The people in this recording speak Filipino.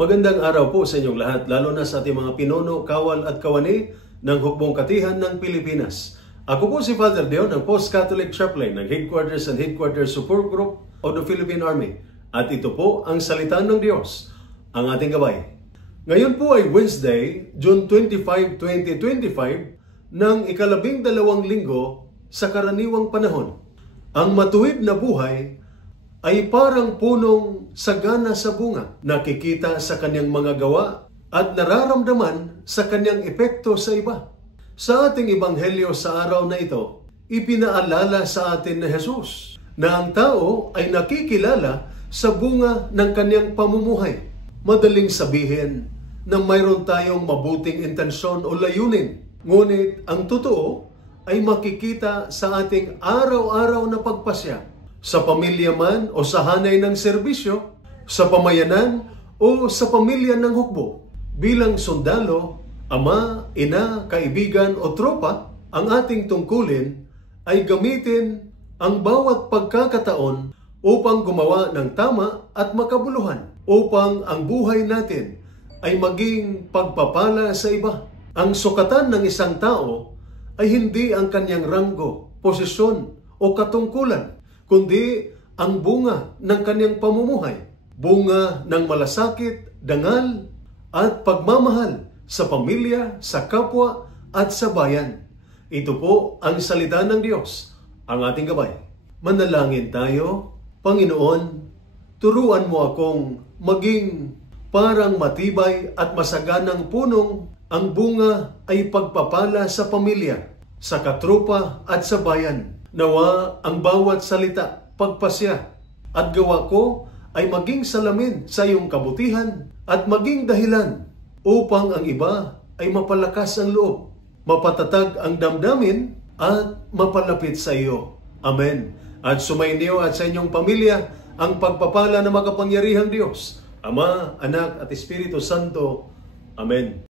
Magandang araw po sa inyong lahat, lalo na sa ating mga pinuno, kawal at kawani ng Hukbong Katihan ng Pilipinas. Ako po si Father Deo ng Post-Catholic Chaplain ng Headquarters and Headquarters Support Group of the Philippine Army. At ito po ang salita ng Diyos, ang ating gabay. Ngayon po ay Wednesday, June 25, 2025, ng ika-12 linggo sa karaniwang panahon. Ang matuwid na buhay ay parang punong sagana sa bunga, nakikita sa kanyang mga gawa at nararamdaman sa kanyang epekto sa iba. Sa ating ebanghelyo sa araw na ito, ipinaalala sa atin na Jesus na ang tao ay nakikilala sa bunga ng kanyang pamumuhay. Madaling sabihin na mayroon tayong mabuting intensyon o layunin, ngunit ang totoo ay makikita sa ating araw-araw na pagpasya, sa pamilya man o sa hanay ng serbisyo, sa pamayanan o sa pamilya ng hukbo. Bilang sundalo, ama, ina, kaibigan o tropa, ang ating tungkulin ay gamitin ang bawat pagkakataon upang gumawa ng tama at makabuluhan, upang ang buhay natin ay maging pagpapala sa iba. Ang sukatan ng isang tao ay hindi ang kanyang ranggo, posisyon o katungkulan, kundi ang bunga ng kanyang pamumuhay, bunga ng malasakit, dangal at pagmamahal sa pamilya, sa kapwa at sa bayan. Ito po ang salita ng Diyos, ang ating gabay. Manalangin tayo. Panginoon, turuan mo akong maging parang matibay at masaganang punong ang bunga ay pagpapala sa pamilya, sa katropa at sa bayan. Nawa ang bawat salita, pagpasya at gawa ko ay maging salamin sa iyong kabutihan at maging dahilan upang ang iba ay mapalakas ang loob, mapatatag ang damdamin at mapalapit sa iyo. Amen. At sumainyo at sa inyong pamilya ang pagpapala ng makapangyarihang Diyos, Ama, Anak at Espiritu Santo. Amen.